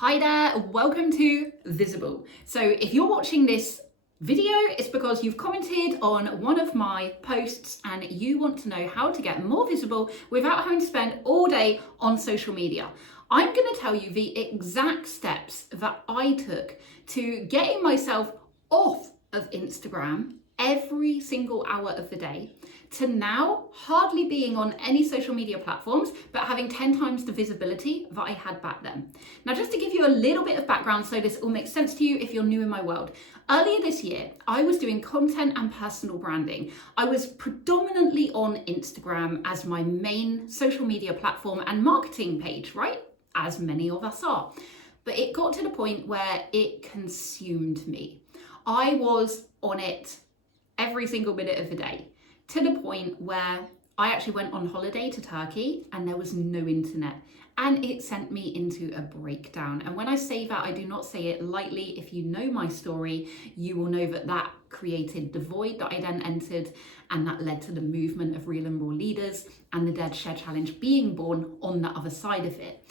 Hi there, welcome to Visible. So if you're watching this video, it's because you've commented on one of my posts and you want to know how to get more visible without having to spend all day on social media. I'm going to tell you the exact steps that I took to getting myself off of Instagram every single hour of the day to now hardly being on any social media platforms, but having 10 times the visibility that I had back then. Now, just to give you a little bit of background so this all makes sense to you if you're new in my world. Earlier this year, I was doing content and personal branding. I was predominantly on Instagram as my main social media platform and marketing page, right? As many of us are. But it got to the point where it consumed me. I was on it every single minute of the day, to the point where I actually went on holiday to Turkey and there was no internet, and it sent me into a breakdown. And when I say that, I do not say it lightly. If you know my story, you will know that that created the void that I then entered, and that led to the movement of Real and Raw Leaders and the Dead Share Challenge being born on the other side of it.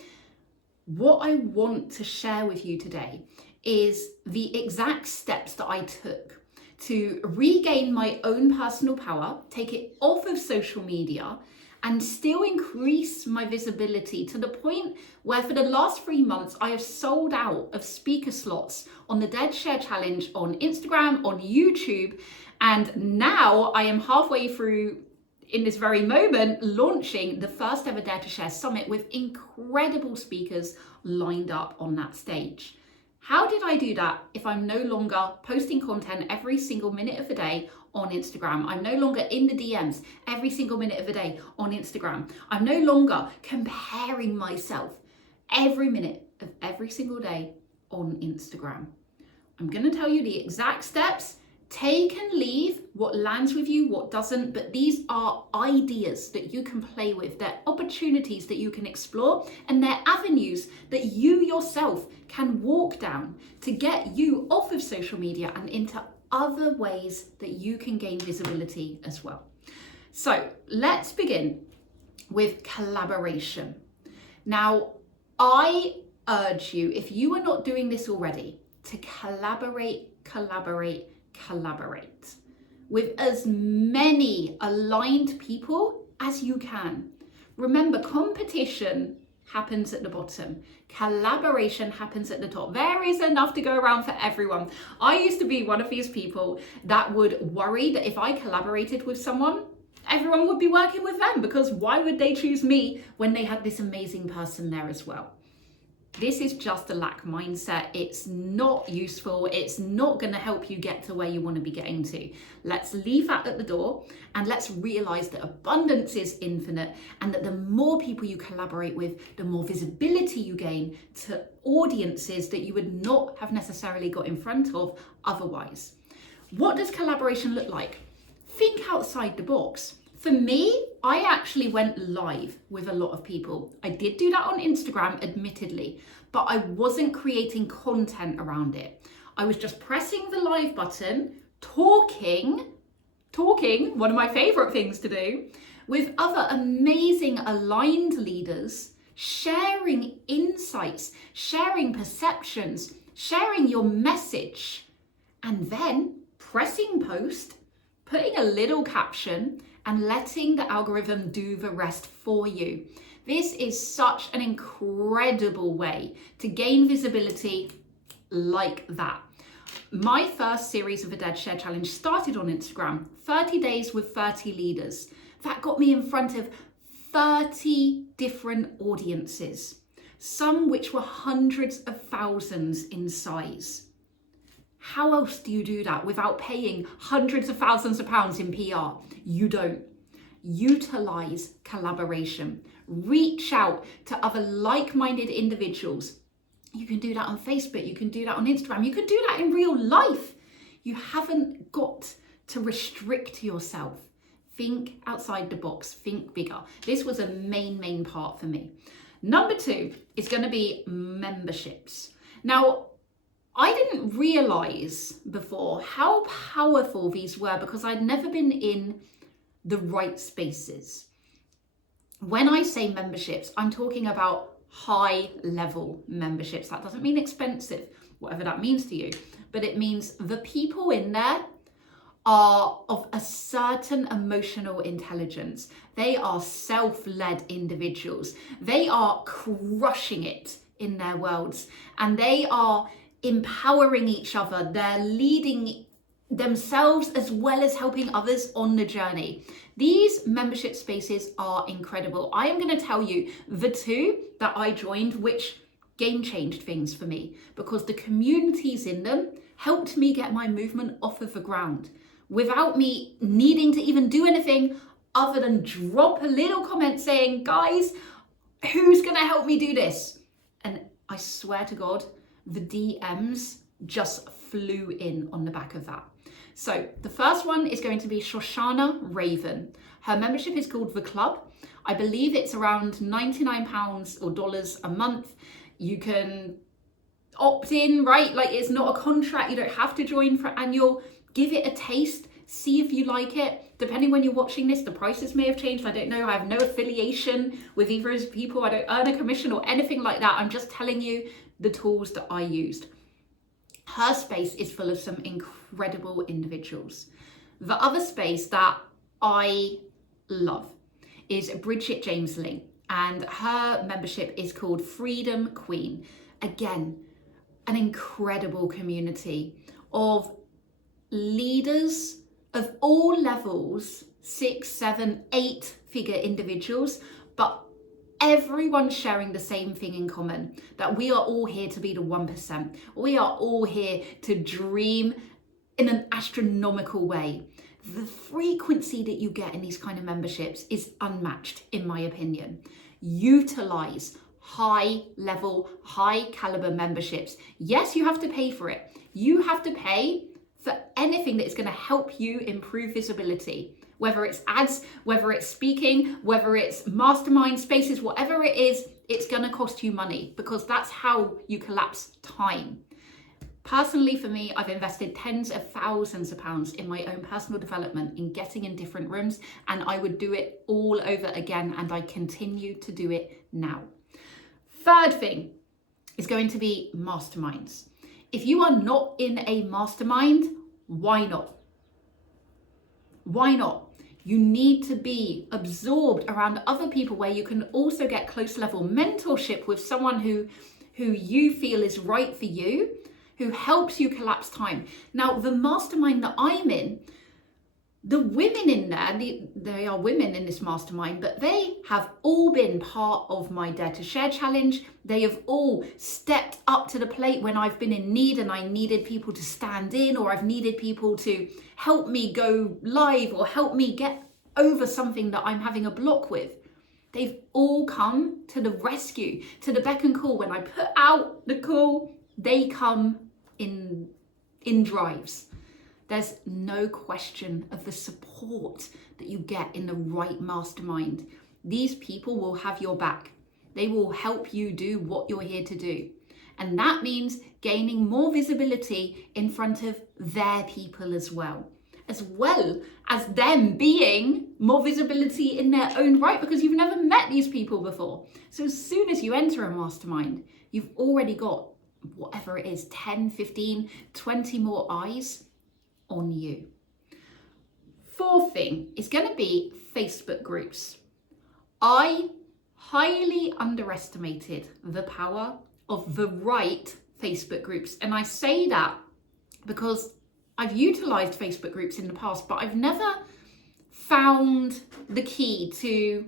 What I want to share with you today is the exact steps that I took to regain my own personal power, take it off of social media, and still increase my visibility to the point where for the last 3 months, I have sold out of speaker slots on the Dead Share Challenge on Instagram, on YouTube, and now I am halfway through, in this very moment, launching the first ever Dare to Share Summit with incredible speakers lined up on that stage. How did I do that if I'm no longer posting content every single minute of the day on Instagram? I'm no longer in the DMs every single minute of the day on Instagram. I'm no longer comparing myself every minute of every single day on Instagram. I'm going to tell you the exact steps. Take and leave what lands with you, what doesn't, but these are ideas that you can play with. They're opportunities that you can explore, and they're avenues that you yourself can walk down to get you off of social media and into other ways that you can gain visibility as well. So let's begin with collaboration. Now, I urge you, if you are not doing this already, to collaborate with as many aligned people as you can. Remember, competition happens at the bottom. Collaboration happens at the top. There is enough to go around for everyone. I used to be one of these people that would worry that if I collaborated with someone, everyone would be working with them, because why would they choose me when they had this amazing person there as well? This is just a lack mindset. It's not useful. It's not going to help you get to where you want to be getting to. Let's leave that at the door, and let's realize that abundance is infinite, and that the more people you collaborate with, the more visibility you gain to audiences that you would not have necessarily got in front of otherwise. What does collaboration look like? Think outside the box. For me, I actually went live with a lot of people. I did do that on Instagram, admittedly, but I wasn't creating content around it. I was just pressing the live button, talking, one of my favorite things to do, with other amazing aligned leaders, sharing insights, sharing perceptions, sharing your message, and then pressing post, putting a little caption, and letting the algorithm do the rest for you. This is such an incredible way to gain visibility like that. My first series of the Dead Share Challenge started on Instagram, 30 days with 30 leaders. That got me in front of 30 different audiences, some which were hundreds of thousands in size. How else do you do that without paying hundreds of thousands of pounds in PR? You don't. Utilize collaboration. Reach out to other like-minded individuals. You can do that on Facebook. You can do that on Instagram. You can do that in real life. You haven't got to restrict yourself. Think outside the box. Think bigger. This was a main part for me. Number 2 is going to be memberships. Now, I didn't realize before how powerful these were, because I'd never been in the right spaces. When I say memberships, I'm talking about high level memberships. That doesn't mean expensive, whatever that means to you, but it means the people in there are of a certain emotional intelligence. They are self-led individuals. They are crushing it in their worlds, and they are empowering each other. They're leading themselves as well as helping others on the journey. These membership spaces are incredible. I am going to tell you the two that I joined, which game changed things for me, because the communities in them helped me get my movement off of the ground without me needing to even do anything other than drop a little comment saying, guys, who's going to help me do this? And I swear to God, the DMs just flew in on the back of that. So the first one is going to be Shoshana Raven. Her membership is called The Club. I believe it's around £99 or dollars a month. You can opt in, right? Like, it's not a contract. You don't have to join for annual. Give it a taste. See if you like it. Depending when you're watching this, the prices may have changed. I don't know. I have no affiliation with either of those people. I don't earn a commission or anything like that. I'm just telling you the tools that I used. Her space is full of some incredible individuals. The other space that I love is Bridget Jamesley, and her membership is called Freedom Queen. Again, an incredible community of leaders of all levels, 6, 7, 8-figure individuals, but everyone sharing the same thing in common, that we are all here to be the 1%. We are all here to dream in an astronomical way. The frequency that you get in these kind of memberships is unmatched, in my opinion. Utilize high level, high caliber memberships. Yes, you have to pay for it. You have to pay for anything that is going to help you improve visibility. Whether it's ads, whether it's speaking, whether it's mastermind spaces, whatever it is, it's going to cost you money, because that's how you collapse time. Personally, for me, I've invested tens of thousands of pounds in my own personal development, in getting in different rooms, and I would do it all over again, and I continue to do it now. Third thing is going to be masterminds. If you are not in a mastermind, why not? Why not? You need to be absorbed around other people where you can also get close level mentorship with someone who you feel is right for you, who helps you collapse time. Now, the mastermind that I'm in, the women in there, they are women in this mastermind, but they have all been part of my Dare to Share challenge. They have all stepped up to the plate when I've been in need and I needed people to stand in, or I've needed people to help me go live or help me get over something that I'm having a block with. They've all come to the rescue, to the beck and call. When I put out the call, they come in drives. There's no question of the support that you get in the right mastermind. These people will have your back. They will help you do what you're here to do. And that means gaining more visibility in front of their people as well as them being more visibility in their own right, because you've never met these people before. So as soon as you enter a mastermind, you've already got whatever it is, 10, 15, 20 more eyes on you. Fourth thing is going to be Facebook groups. I highly underestimated the power of the right Facebook groups. And I say that because I've utilized Facebook groups in the past, but I've never found the key to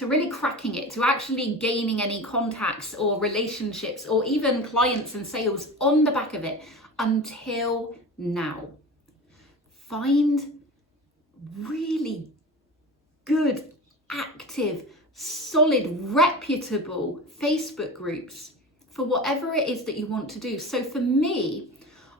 really cracking it, to actually gaining any contacts or relationships or even clients and sales on the back of it until now. Find really good, active, solid, reputable Facebook groups for whatever it is that you want to do. So for me,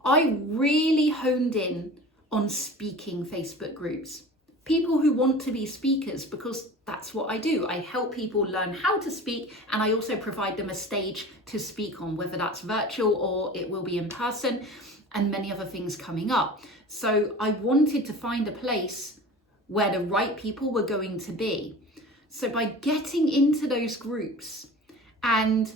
I really honed in on speaking Facebook groups. People who want to be speakers, because that's what I do. I help people learn how to speak, and I also provide them a stage to speak on, whether that's virtual or it will be in person, and many other things coming up. So I wanted to find a place where the right people were going to be. So by getting into those groups And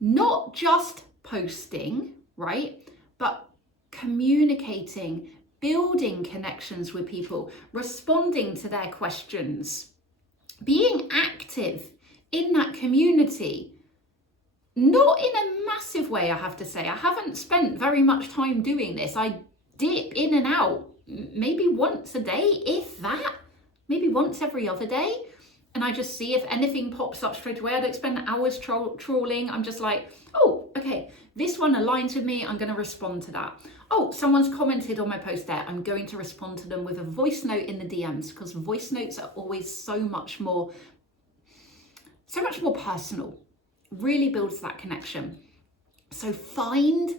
not just posting, right? But communicating, building connections with people, responding to their questions, being active in that community. Not in a massive way, I have to say. I haven't spent very much time doing this. I dip in and out, maybe once a day, if that, maybe once every other day. And I just see if anything pops up straight away. I don't spend hours trawling. I'm just like, oh, okay, this one aligns with me. I'm going to respond to that. Oh, someone's commented on my post there. I'm going to respond to them with a voice note in the DMs, because voice notes are always so much more personal. Really builds that connection. So find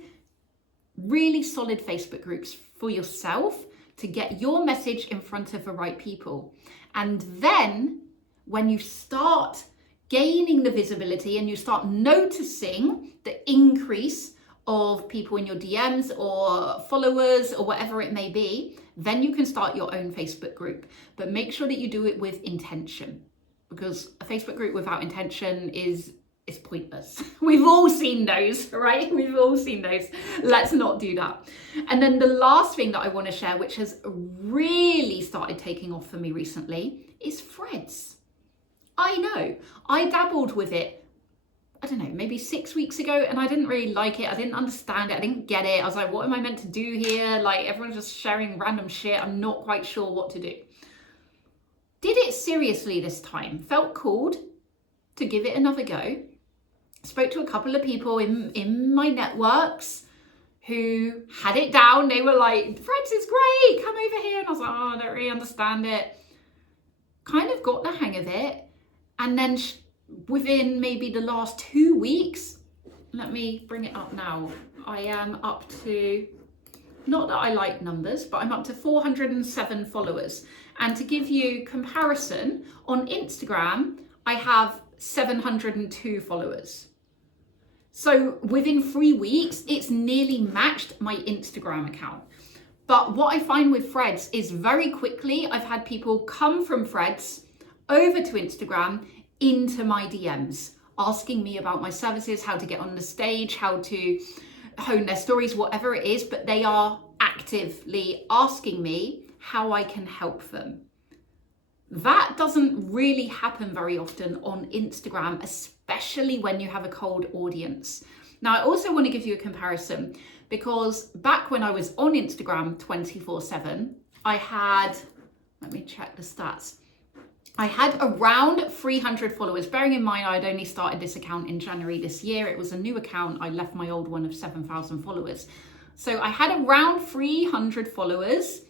really solid Facebook groups for yourself to get your message in front of the right people. And then when you start gaining the visibility and you start noticing the increase of people in your DMs or followers or whatever it may be, then you can start your own Facebook group. But make sure that you do it with intention, because a Facebook group without intention is pointless. We've all seen those, right? We've all seen those. Let's not do that. And then the last thing that I want to share, which has really started taking off for me recently, is Threads. I know, I dabbled with it, I don't know, maybe 6 weeks ago, and I didn't really like it. I didn't understand it. I didn't get it. I was like, what am I meant to do here? Like, everyone's just sharing random shit. I'm not quite sure what to do. Did it seriously this time. Felt called to give it another go. Spoke to a couple of people in my networks who had it down. They were like, Threads is great, come over here. And I was like, oh, I don't really understand it. Kind of got the hang of it. And then within maybe the last 2 weeks, let me bring it up now. I am up to, not that I like numbers, but I'm up to 407 followers. And to give you comparison, on Instagram, I have 702 followers. So within 3 weeks, it's nearly matched my Instagram account. But what I find with Threads is very quickly, I've had people come from Threads over to Instagram into my DMs, asking me about my services, how to get on the stage, how to hone their stories, whatever it is, but they are actively asking me how I can help them. That doesn't really happen very often on Instagram, especially when you have a cold audience. Now, I also want to give you a comparison, because back when I was on Instagram 24/7, I had, let me check the stats. I had around 300 followers. Bearing in mind, I'd only started this account in January this year. It was a new account. I left my old one of 7,000 followers. So I had around 300 followers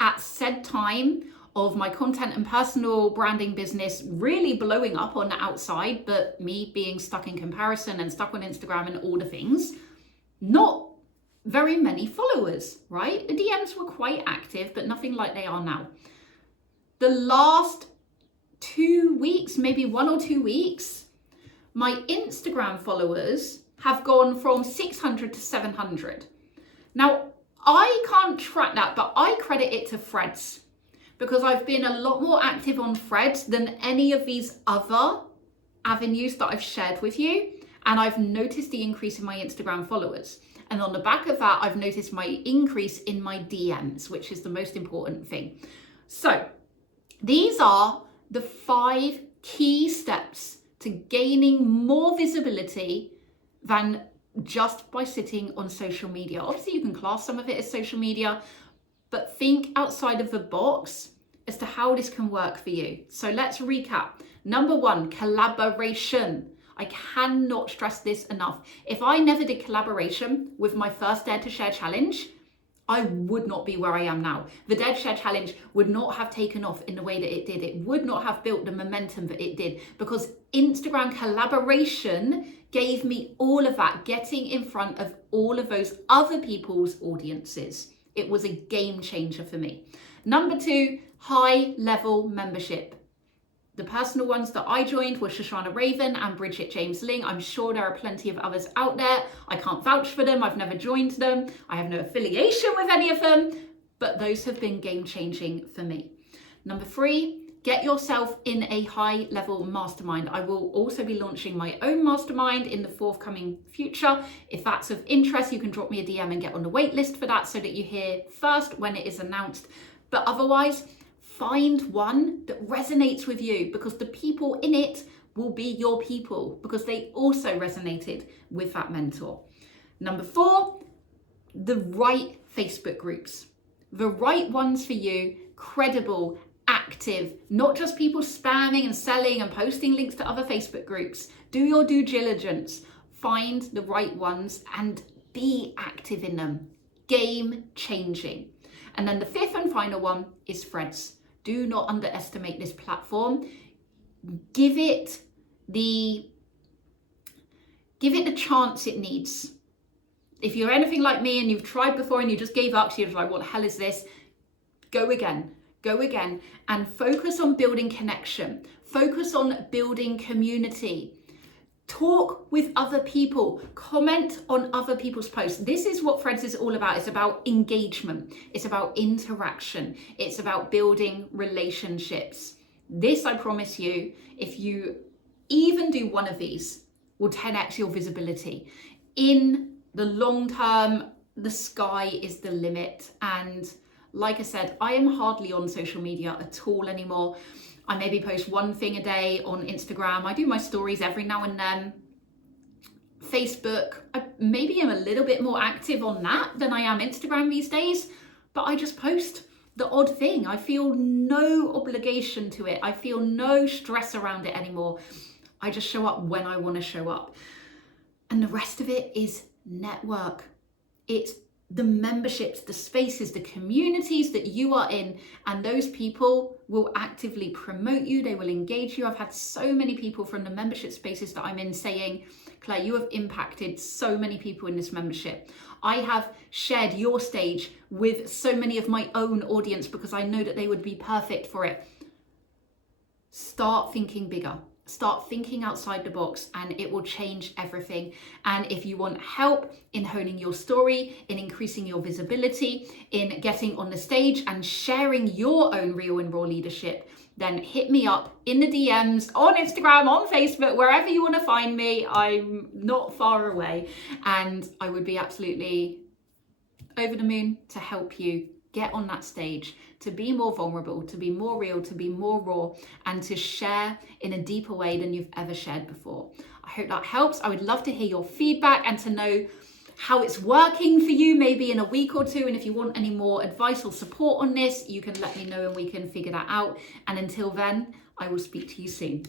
at said time of my content and personal branding business really blowing up on the outside, but me being stuck in comparison and stuck on Instagram and all the things. Not very many followers, right? The DMs were quite active, but nothing like they are now. The last 2 weeks, maybe 1 or 2 weeks, my Instagram followers have gone from 600 to 700. Now, I can't track that, but I credit it to Threads, because I've been a lot more active on Threads than any of these other avenues that I've shared with you. And I've noticed the increase in my Instagram followers. And on the back of that, I've noticed my increase in my DMs, which is the most important thing. So these are the 5 key steps to gaining more visibility than just by sitting on social media. Obviously, you can class some of it as social media, but think outside of the box as to how this can work for you. So let's recap. Number 1, collaboration. I cannot stress this enough. If I never did collaboration with my first Dare to Share challenge, I would not be where I am now. The Dare to Share challenge would not have taken off in the way that it did. It would not have built the momentum that it did, because Instagram collaboration gave me all of that, getting in front of all of those other people's audiences. It was a game changer for me. Number 2, high level membership. The personal ones that I joined were Shoshana Raven and Bridget James Ling. I'm sure there are plenty of others out there. I can't vouch for them. I've never joined them. I have no affiliation with any of them, but those have been game changing for me. Number 3, get yourself in a high level mastermind. I will also be launching my own mastermind in the forthcoming future. If that's of interest, you can drop me a DM and get on the wait list for that so that you hear first when it is announced. But otherwise, find one that resonates with you, because the people in it will be your people because they also resonated with that mentor. Number 4, the right Facebook groups. The right ones for you, credible, active, not just people spamming and selling and posting links to other Facebook groups. Do your due diligence. Find the right ones and be active in them. Game changing. And then the 5th and final one is Threads. Do not underestimate this platform. Give it the chance it needs. If you're anything like me and you've tried before and you just gave up, so you're like, what the hell is this? Go again and focus on building connection. Focus on building community. Talk with other people, comment on other people's posts. This is what Threads is all about. It's about engagement. It's about interaction. It's about building relationships. This, I promise you, if you even do one of these, will 10x your visibility. In the long term, the sky is the limit. And like I said, I am hardly on social media at all anymore. I maybe post one thing a day on Instagram. I do my stories every now and then. Facebook, I maybe am a little bit more active on that than I am Instagram these days, but I just post the odd thing. I feel no obligation to it. I feel no stress around it anymore. I just show up when I want to show up. And the rest of it is network. It's the memberships, the spaces, the communities that you are in, and those people will actively promote you. They will engage you. I've had so many people from the membership spaces that I'm in saying, Claire, you have impacted so many people in this membership. I have shared your stage with so many of my own audience because I know that they would be perfect for it. Start thinking bigger. Start thinking outside the box, and it will change everything. And if you want help in honing your story, in increasing your visibility, in getting on the stage and sharing your own real and raw leadership, then hit me up in the DMs on Instagram, on Facebook, wherever you want to find me. I'm not far away, and I would be absolutely over the moon to help you get on that stage, to be more vulnerable, to be more real, to be more raw, and to share in a deeper way than you've ever shared before. I hope that helps. I would love to hear your feedback and to know how it's working for you, maybe in a week or two. And if you want any more advice or support on this, you can let me know and we can figure that out. And until then, I will speak to you soon.